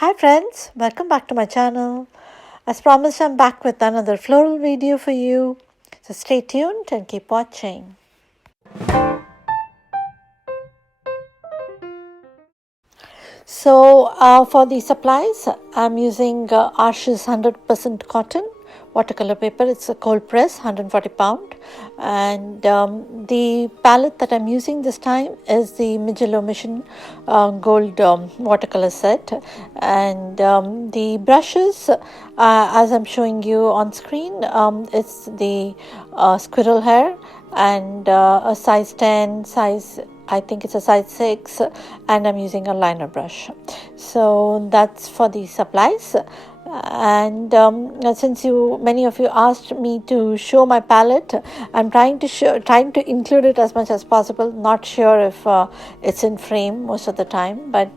Hi friends, welcome back to my channel. As promised, I'm back with another floral video for you. So stay tuned and keep watching. So for the supplies, I'm using Arsh's 100% cotton watercolor paper. It's a cold press, 140 pound. And the palette that I'm using this time is the Mijello Mission Gold watercolor set. And the brushes, as I'm showing you on screen, it's the squirrel hair and a size 10, I think it's a size 6, and I'm using a liner brush. So that's for the supplies. And since many of you asked me to show my palette, I'm trying to include it as much as possible. Not sure if it's in frame most of the time, but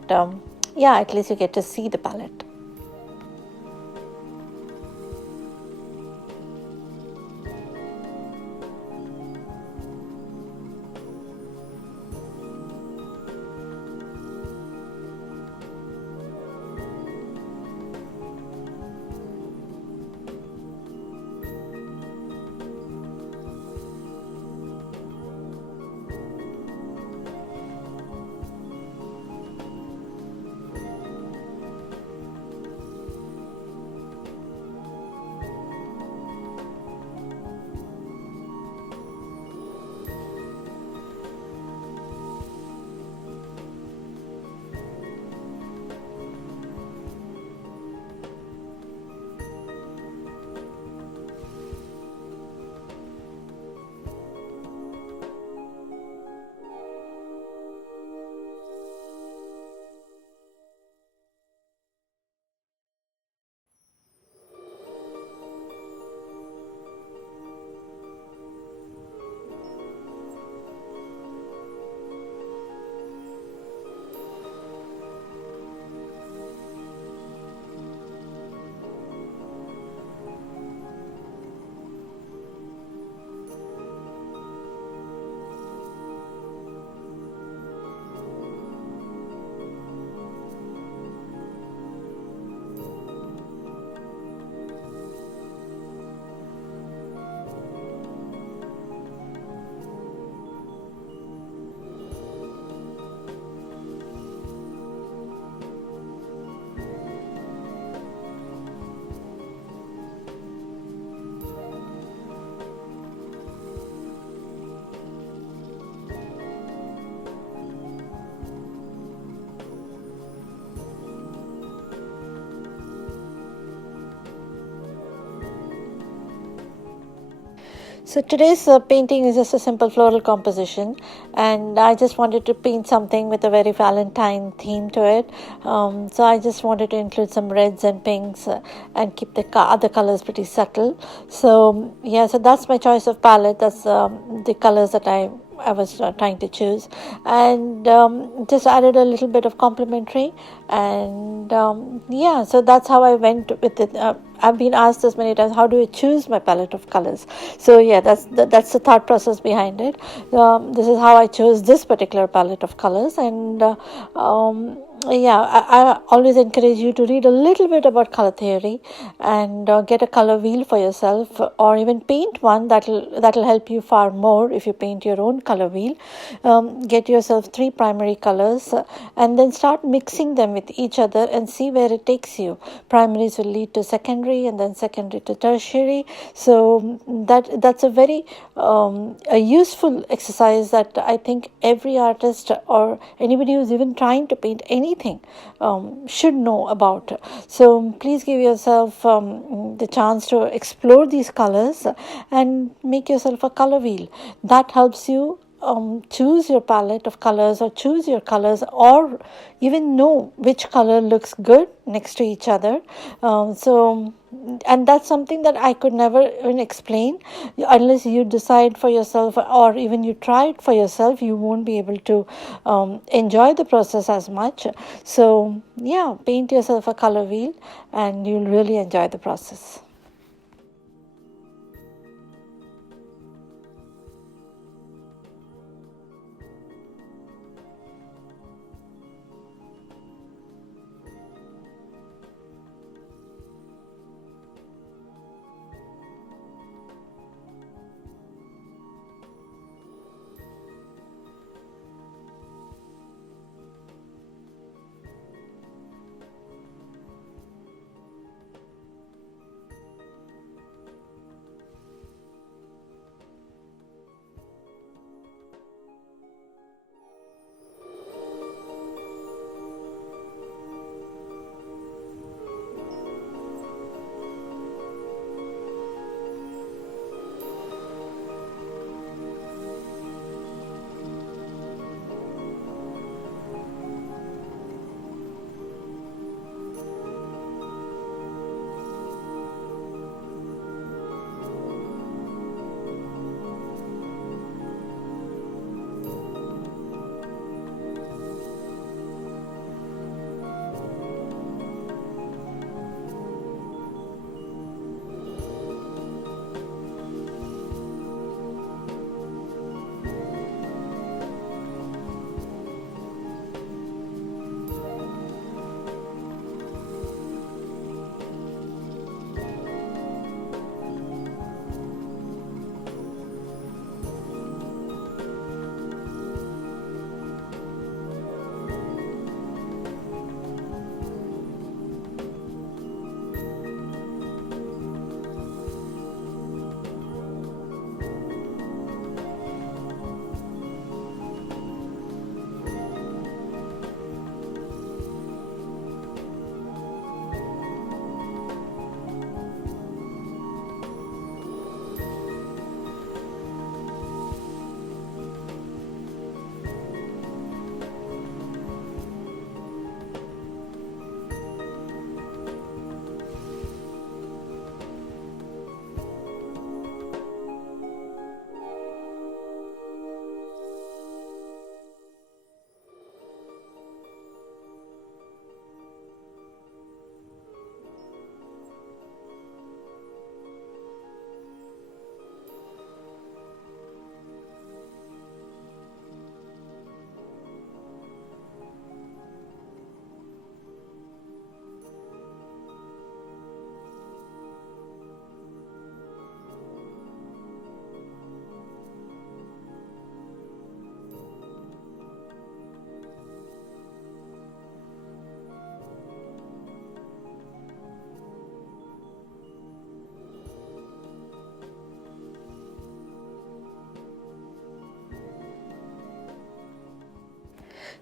yeah, at least you get to see the palette. So today's painting is just a simple floral composition, and I just wanted to paint something with a very Valentine theme to it. So I just wanted to include some reds and pinks and keep the other colors pretty subtle. So yeah, so that's my choice of palette. That's the colors that I was trying to choose, and just added a little bit of complementary, and yeah, so that's how I went with it. I've been asked this many times, how do I choose my palette of colors? So yeah, that's the thought process behind it. This is how I chose this particular palette of colors, and yeah, I always encourage you to read a little bit about color theory and get a color wheel for yourself, or even paint one. That'll help you far more if you paint your own color wheel. Get yourself 3 primary colors, and then start mixing them with each other and see where it takes you. Primaries will lead to secondary, and then secondary to tertiary. So that's a very a useful exercise that I think every artist or anybody who's even trying to paint anything should know about. So please give yourself the chance to explore these colors and make yourself a color wheel. That helps you choose your palette of colors, or choose your colors, or even know which color looks good next to each other. And that's something that I could never even explain unless you decide for yourself, or even you try it for yourself. You won't be able to enjoy the process as much. So yeah, paint yourself a color wheel and you'll really enjoy the process.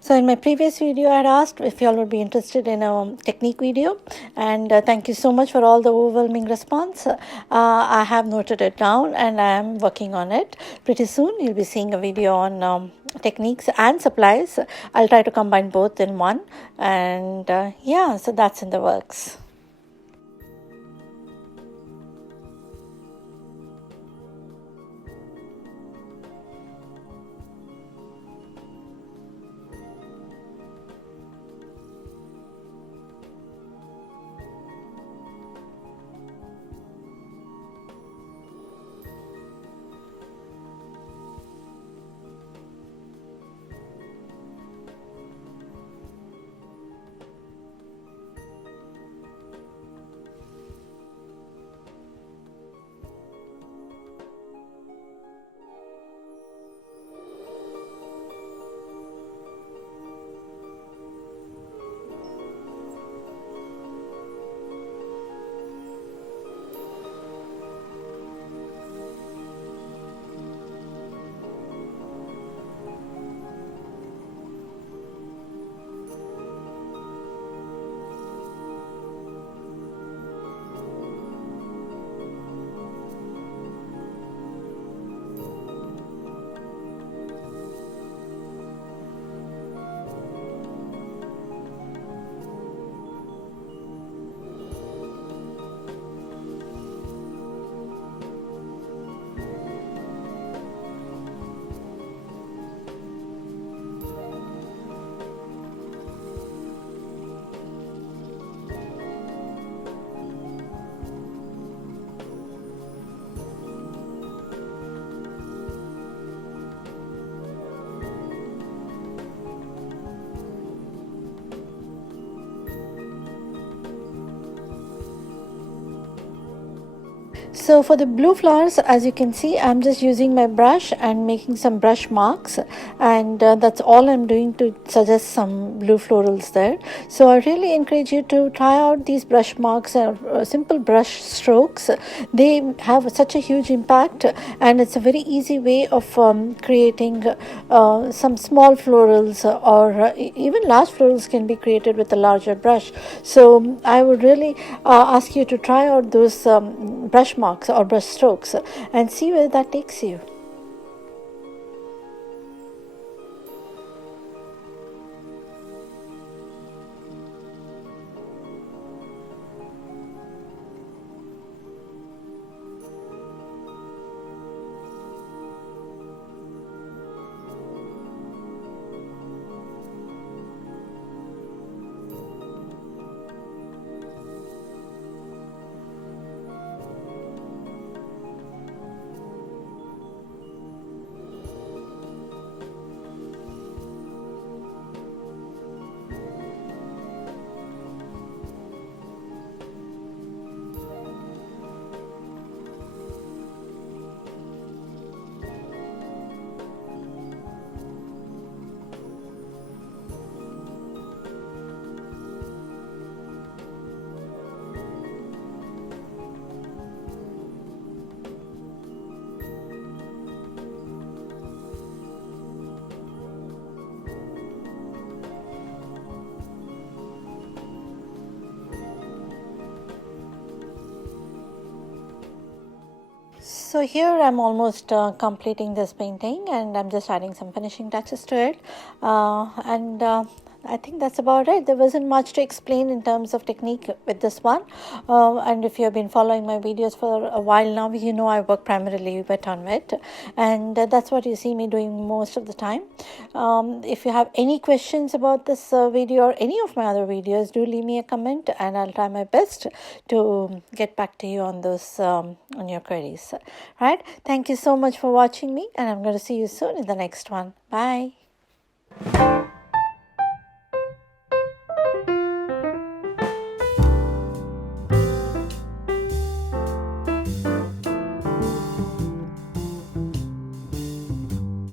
So in my previous video, I had asked if you all would be interested in a technique video, and thank you so much for all the overwhelming response. I have noted it down and I am working on it. Pretty soon you'll be seeing a video on techniques and supplies. I'll try to combine both in one, and yeah, so that's in the works. So for the blue flowers, as you can see, I'm just using my brush and making some brush marks, and that's all I'm doing to suggest some blue florals there. So I really encourage you to try out these brush marks or simple brush strokes. They have such a huge impact, and it's a very easy way of creating some small florals, or even large florals can be created with a larger brush. So I would really ask you to try out those brush marks or brush strokes and see where that takes you. So here I'm almost completing this painting, and I'm just adding some finishing touches to it, and I think that's about it. There wasn't much to explain in terms of technique with this one, and if you have been following my videos for a while now, you know I work primarily wet on wet, and that's what you see me doing most of the time. If you have any questions about this video or any of my other videos, do leave me a comment and I'll try my best to get back to you on those on your queries. Right? Thank you so much for watching me, and I'm going to see you soon in the next one. Bye.